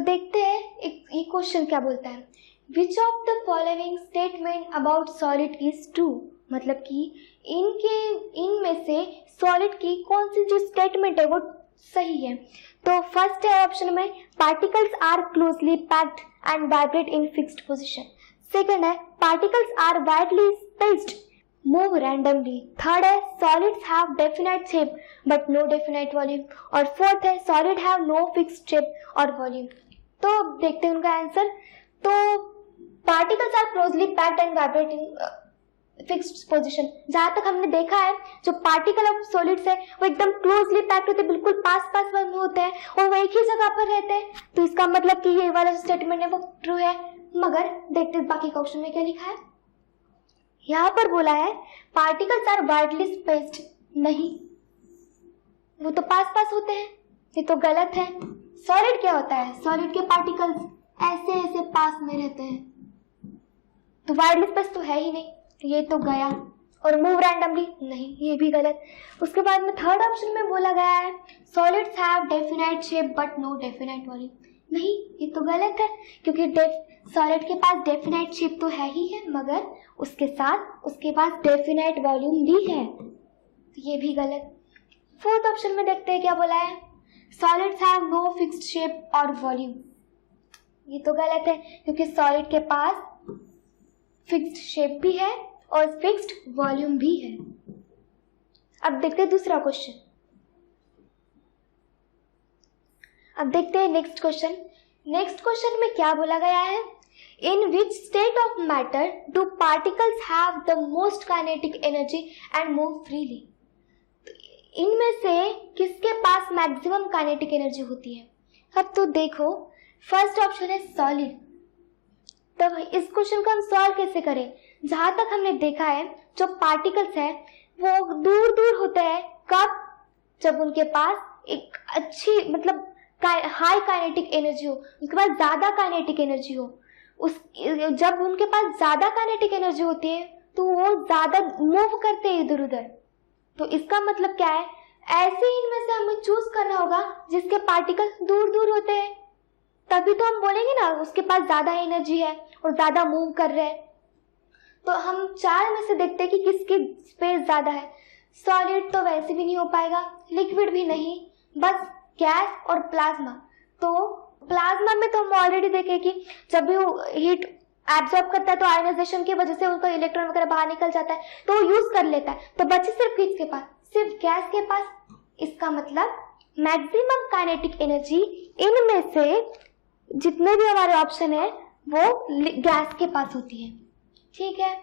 देखते हैं ये क्वेश्चन क्या बोलता है, which of the following statement about solid is true, मतलब कि इनमें से सॉलिड की कौन सी जो स्टेटमेंट है वो सही है। तो फर्स्ट है ऑप्शन में, particles are closely packed and vibrate in fixed position. Second है, particles are widely spaced, move randomly. Third है, solids have definite shape but no definite volume. और फोर्थ है, solid have no fixed shape और volume. तो देखते हैं उनका answer. तो particles are closely packed and vibrate in fixed position. जहां तक हमने देखा है, जो पार्टिकल ऑफ सॉलिड्स है वो एकदम क्लोजली पैक्ड होते हैं, बिल्कुल पास पास में होते हैं और वो एक ही जगह पर रहते हैं। तो इसका मतलब कि ये वाला स्टेटमेंट है वो ट्रू है। मगर देखते बाकी क्वेश्चन में क्या लिखा है। यहाँ पर बोला है पार्टिकल्स आर वाइडली स्पेस्ड, नहीं, वो तो पास पास होते हैं, ये तो गलत है। सॉलिड क्या होता है, सॉलिड के पार्टिकल्स ऐसे ऐसे पास में रहते हैं, तो वाइडली स्पेस्ड तो है ही नहीं, ये तो गया। और मूव रैंडमली, नहीं, ये भी गलत। उसके बाद में थर्ड ऑप्शन में बोला गया है solids have definite shape but no definite volume, नहीं, ये तो गलत है, क्योंकि सॉलिड के पास डेफिनाइट शेप तो है ही है, मगर उसके साथ उसके पास डेफिनाइट वॉल्यूम भी है, तो ये भी गलत। फोर्थ ऑप्शन में देखते हैं क्या बोला है, solids have no fixed shape और वॉल्यूम, ये तो गलत है, क्योंकि सॉलिड के पास फिक्स्ड शेप भी है और फिक्स्ड वॉल्यूम भी है। अब देखते हैं दूसरा क्वेश्चन। अब देखते हैं नेक्स्ट क्वेश्चन। नेक्स्ट क्वेश्चन में क्या बोला गया है, in which state of matter do particles have the most kinetic energy and move freely. इनमें से किसके पास मैक्सिमम काइनेटिक एनर्जी होती है। अब तो देखो, फर्स्ट ऑप्शन है सॉलिड। तब इस क्वेश्चन को हम सॉल्व कैसे करें। जहां तक हमने देखा है, जो पार्टिकल्स है वो दूर दूर होते हैं, कब, जब उनके पास एक अच्छी मतलब हाई काइनेटिक एनर्जी हो, उनके पास ज्यादा काइनेटिक एनर्जी हो। जब उनके पास ज्यादा काइनेटिक एनर्जी होती है तो वो ज्यादा मूव करते हैं इधर उधर। तो इसका मतलब क्या है, ऐसे इनमें से हमें चूज करना होगा जिसके पार्टिकल दूर दूर होते हैं, तभी तो हम बोलेंगे ना उसके पास ज्यादा एनर्जी है और ज्यादा मूव कर रहे हैं। तो हम चार में से देखते हैं कि किसकी स्पेस ज्यादा है। सॉलिड तो वैसे भी नहीं हो पाएगा, लिक्विड भी नहीं, बस गैस और प्लाज्मा। तो प्लाज्मा में तो हम ऑलरेडी देखे कि जब भी वो हीट एब्जॉर्ब करता है तो आयनाइजेशन की वजह से उनका इलेक्ट्रॉन वगैरह बाहर निकल जाता है, तो वो यूज कर लेता है। तो बचे सिर्फ किसके पास, सिर्फ गैस के पास। इसका मतलब मैक्सिमम काइनेटिक एनर्जी इनमें से जितने भी हमारे ऑप्शन है वो गैस के पास होती है। ठीक है।